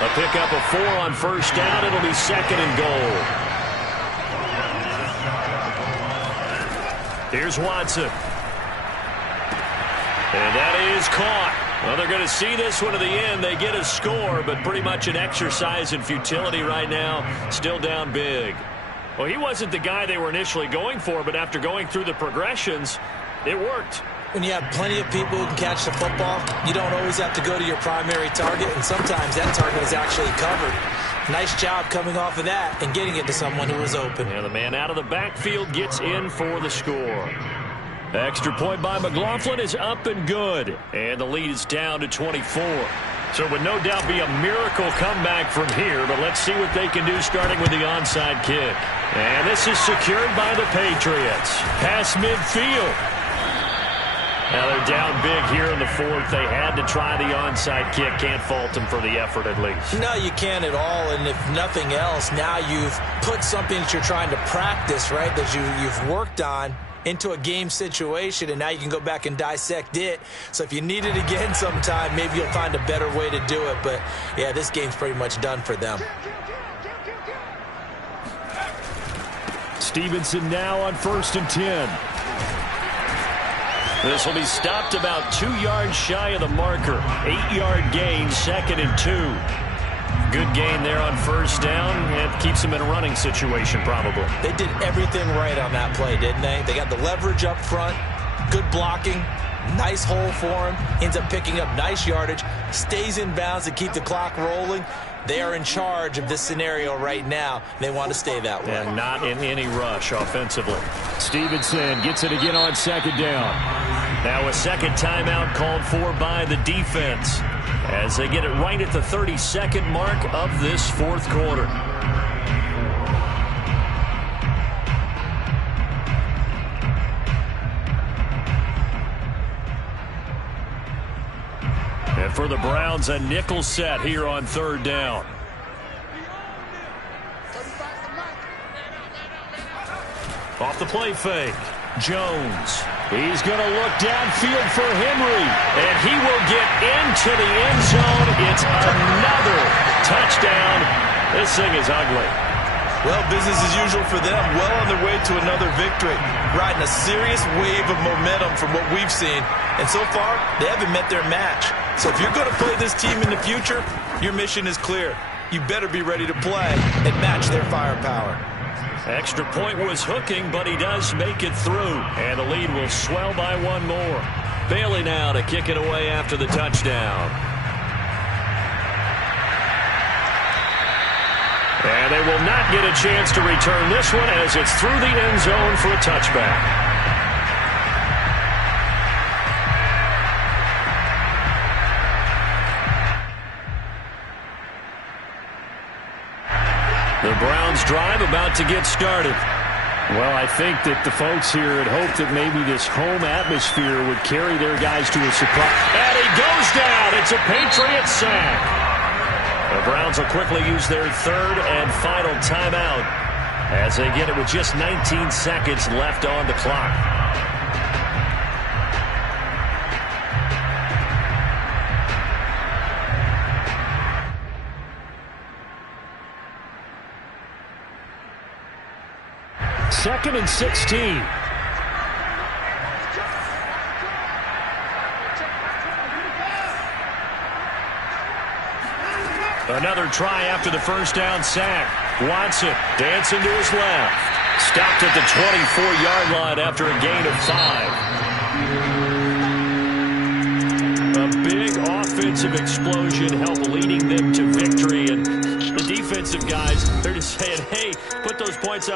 A pickup of 4 on first down. It'll be 2nd and goal. Here's Watson. And that is caught. Well, they're going to see this one to the end. They get a score, but pretty much an exercise in futility right now. Still down big. Well, he wasn't the guy they were initially going for, but after going through the progressions, it worked. When you have plenty of people who can catch the football, you don't always have to go to your primary target, and sometimes that target is actually covered. Nice job coming off of that and getting it to someone who was open. And the man out of the backfield gets in for the score. Extra point by McLaughlin is up and good. And the lead is down to 24. So it would no doubt be a miracle comeback from here, but let's see what they can do starting with the onside kick. And this is secured by the Patriots. Pass midfield. Now they're down big here in the fourth. They had to try the onside kick. Can't fault them for the effort at least. No, you can't at all. And if nothing else, now you've put something that you're trying to practice, right, that you've worked on into a game situation, and now you can go back and dissect it. So if you need it again sometime, maybe you'll find a better way to do it. But, yeah, this game's pretty much done for them. Stevenson now on 1st and 10. This will be stopped about 2 yards shy of the marker. 8-yard gain, 2nd and 2. Good gain there on first down. It keeps them in a running situation probably. They did everything right on that play, didn't they? They got the leverage up front, good blocking, nice hole for him, ends up picking up nice yardage, stays in bounds to keep the clock rolling. They are in charge of this scenario right now. They want to stay that way. And not in any rush offensively. Stevenson gets it again on 2nd down. Now a second timeout called for by the defense as they get it right at the 32nd mark of this fourth quarter. And for the Browns, a nickel set here on 3rd down. Off the play fake. Jones. He's going to look downfield for Henry. And he will get into the end zone. It's another touchdown. This thing is ugly. Well, business as usual for them. Well on their way to another victory. Riding a serious wave of momentum from what we've seen. And so far, they haven't met their match. So if you're going to play this team in the future, your mission is clear. You better be ready to play and match their firepower. Extra point was hooking, but he does make it through. And the lead will swell by 1 more. Bailey now to kick it away after the touchdown. And they will not get a chance to return this one as it's through the end zone for a touchback. The Browns drive about to get started. Well, I think that the folks here had hoped that maybe this home atmosphere would carry their guys to a surprise. And he goes down. It's a Patriot sack. The Browns will quickly use their 3rd and final timeout as they get it with just 19 seconds left on the clock. Second and 16. Another try after the first down sack. Watson dancing to his left. Stopped at the 24-yard line after a gain of 5. A big offensive explosion helped leading them to victory. And the defensive guys, they're just saying, hey, put those points up